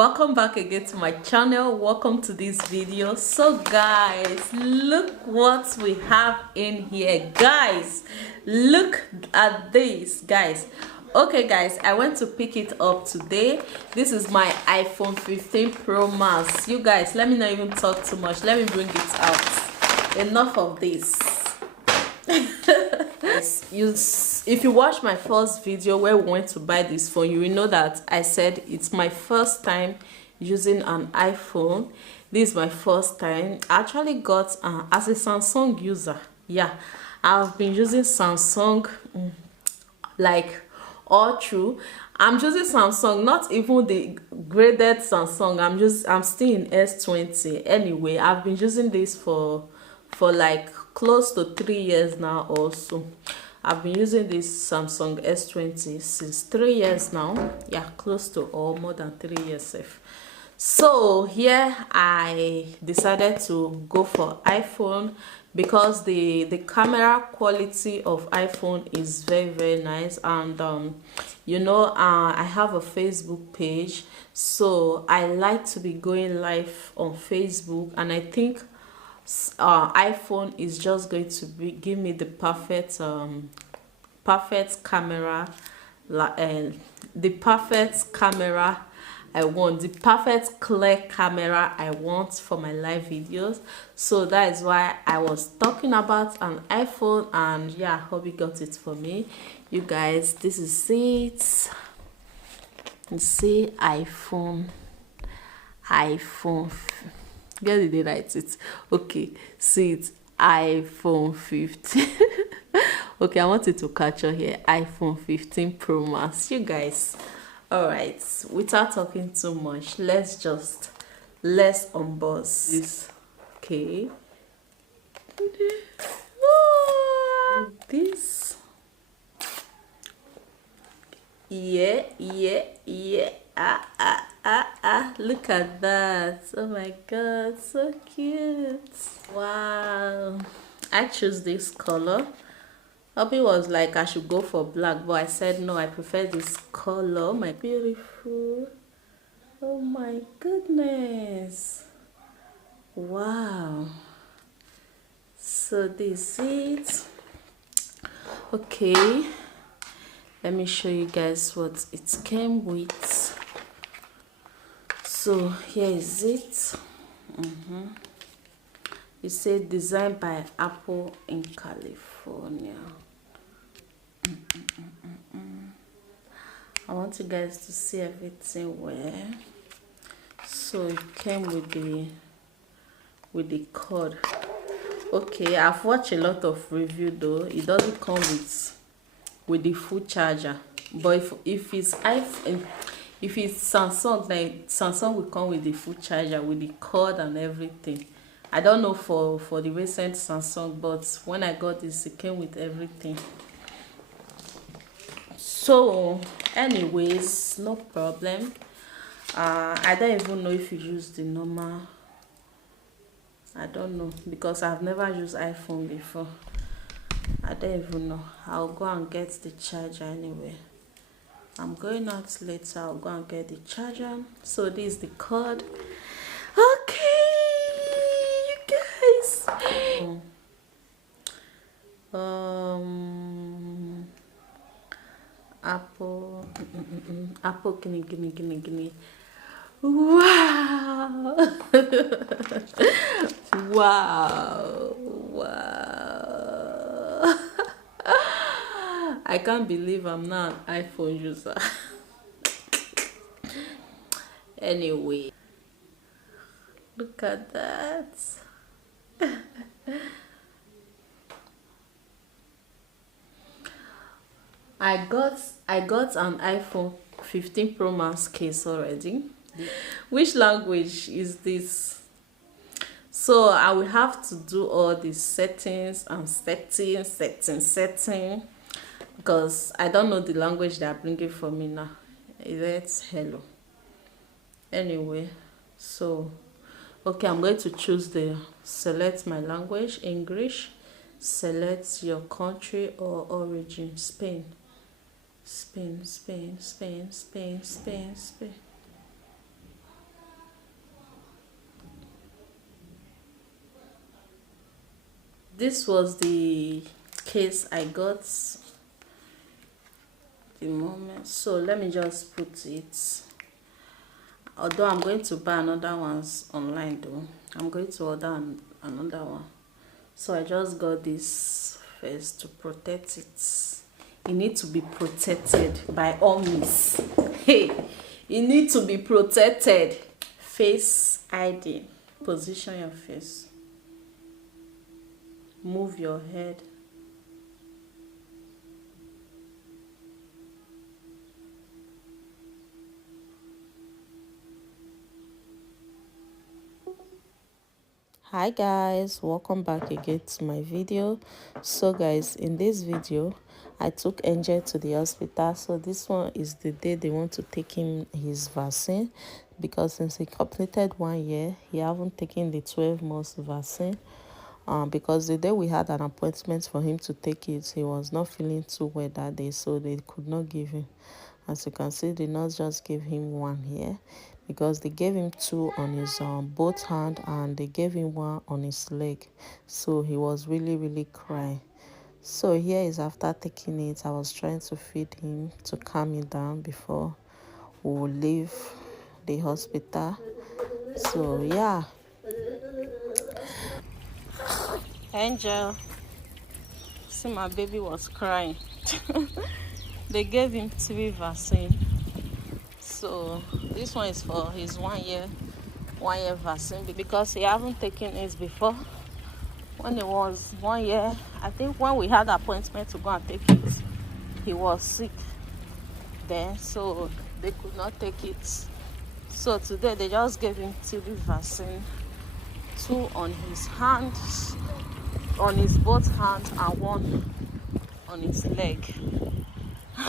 welcome back again to my channel. Welcome to this video. So guys, look what we have in here. Guys, look at this, guys. Okay guys, I went to pick it up today. This is my iPhone 15 Pro Max. You guys, let me not even talk too much. Let me bring it out. Enough of this. If you watch my first video where we went to buy this phone, you will know that I said it's my first time using an iPhone. This is my first time. I actually got as a Samsung user. Yeah, I've been using Samsung like all through. I'm using Samsung, not even the graded Samsung. I'm still in S20. Anyway, I've been using this for like close to 3 years now also. I've been using this Samsung S20 since 3 years now. Yeah, close to or more than 3 years if. So here I decided to go for iPhone because the camera quality of iPhone is very nice. And you know, I have a Facebook page, so I like to be going live on Facebook, and I think iPhone is just going to give me the perfect camera, the perfect camera I want, the perfect clear camera I want for my live videos. So that is why I was talking about an iPhone, and yeah, hubby got it for me. You guys, this is it. You see, iPhone. Where did they write it? Okay, see it, iPhone 15. Okay, I wanted to capture here, iPhone 15 Pro Max. You guys, all right, without talking too much, let's unbox this. Okay, this, yeah, look at that. Oh my god, so cute. Wow, I chose this color. Hubby was like I should go for black, but I said no, I prefer this color. My beautiful, oh my goodness, wow. So this is it. Okay, let me show you guys what it came with. So here is it. You say designed by Apple in California. I want you guys to see everything well. So it came with the cord. Okay, I've watched a lot of review though. It doesn't come with the full charger. But if it's iPhone, if it's Samsung, like Samsung will come with the full charger with the cord and everything. I don't know for the recent Samsung, but when I got this, it came with everything. So anyways, no problem. I don't even know if you use the normal. I don't know, because I've never used iPhone before. I don't even know. I'll go and get the charger anyway. I'm going out later. I'll go and get the charger. So this is the cord. Okay, you guys. Apple, gimme. Wow. Wow. I can't believe I'm not an iPhone user. Anyway, look at that. I got an iPhone 15 Pro Max case already. Which language is this? So I will have to do all these settings and setting, because I don't know the language they are bringing for me now. It's Helllo. Anyway, so okay, I'm going to choose select my language, English. Select your country or origin, Spain. this was the case I got the moment. So let me just put it, although I'm going to buy another ones online though. I'm going to order another one. So I just got this first to protect it. You need to be protected by all means. Hey, you need to be protected. Face hiding. Position your face. Move your head. Hi guys, welcome back again to my video. So guys, in this video I took Angel to the hospital. So this one is the day they want to take him his vaccine, because since he completed 1 year he haven't taken the 12 months vaccine. Because the day we had an appointment for him to take it, he was not feeling too well that day, so they could not give him. As you can see, the nurse just gave him 1 here, because they gave him 2 on his both hand, and they gave him 1 on his leg. So he was really crying. So here is after taking it. I was trying to feed him to calm him down before we will leave the hospital. So yeah. Angel, see, my baby was crying. They gave him 3 vaccine. So this one is for his 1 year vaccine, because he haven't taken it before. When he was 1 year, I think when we had appointment to go and take it, he was sick then, so they could not take it. So today they just gave him 3 vaccine, 2 on his hands, on his both hands, and 1 on his leg.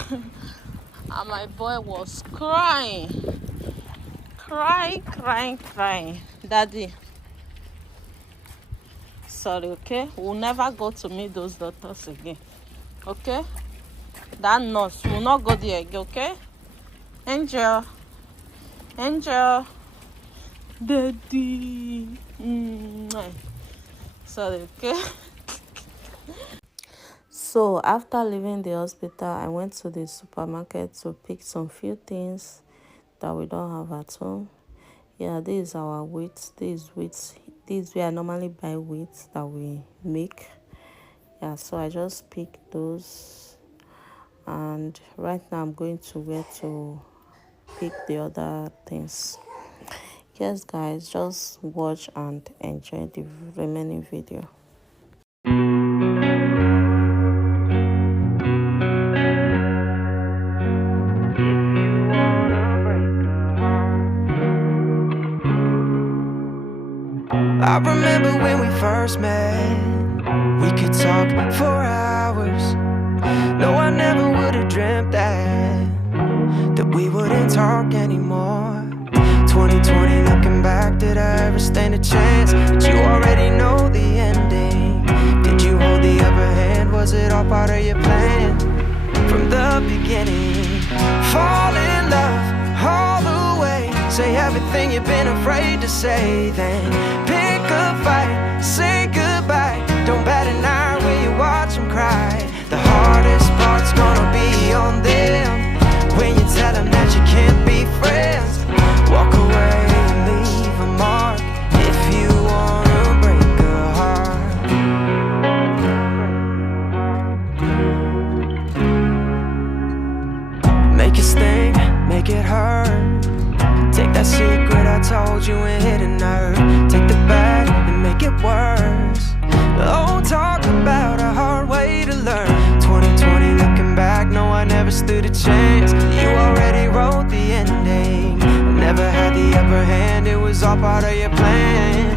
And my boy was crying. Daddy, sorry, okay? We'll never go to meet those doctors again, okay? That nurse will not go there again, okay? Angel, Daddy. Sorry, okay? So after leaving the hospital, I went to the supermarket to pick some few things that we don't have at home. Yeah, this is our wheat. This is where I normally buy wheat that we make. Yeah, so I just picked those, and right now I'm going to where to pick the other things. Yes guys, just watch and enjoy the remaining video. I remember when we first met, we could talk for hours. No, I never would have dreamt that we wouldn't talk anymore. 2020, looking back, did I ever stand a chance? Did you already know the ending? Did you hold the upper hand? Was it all part of your plan? From the beginning, fall in love all the way. Say everything you've been afraid to say, then pick a fight, say goodbye. Don't bat an eye when you watch them cry. The hardest part's gonna be on them, when you tell them that you can't be friends. Walk away and leave a mark if you wanna break a heart. Make it sting, make it hurt. Take that secret I told you and hit a nerve. Take the bad and make it worse. Oh, talk about a hard way to learn. 2020, looking back, no, I never stood a chance. You already wrote the ending. I never had the upper hand, it was all part of your plan.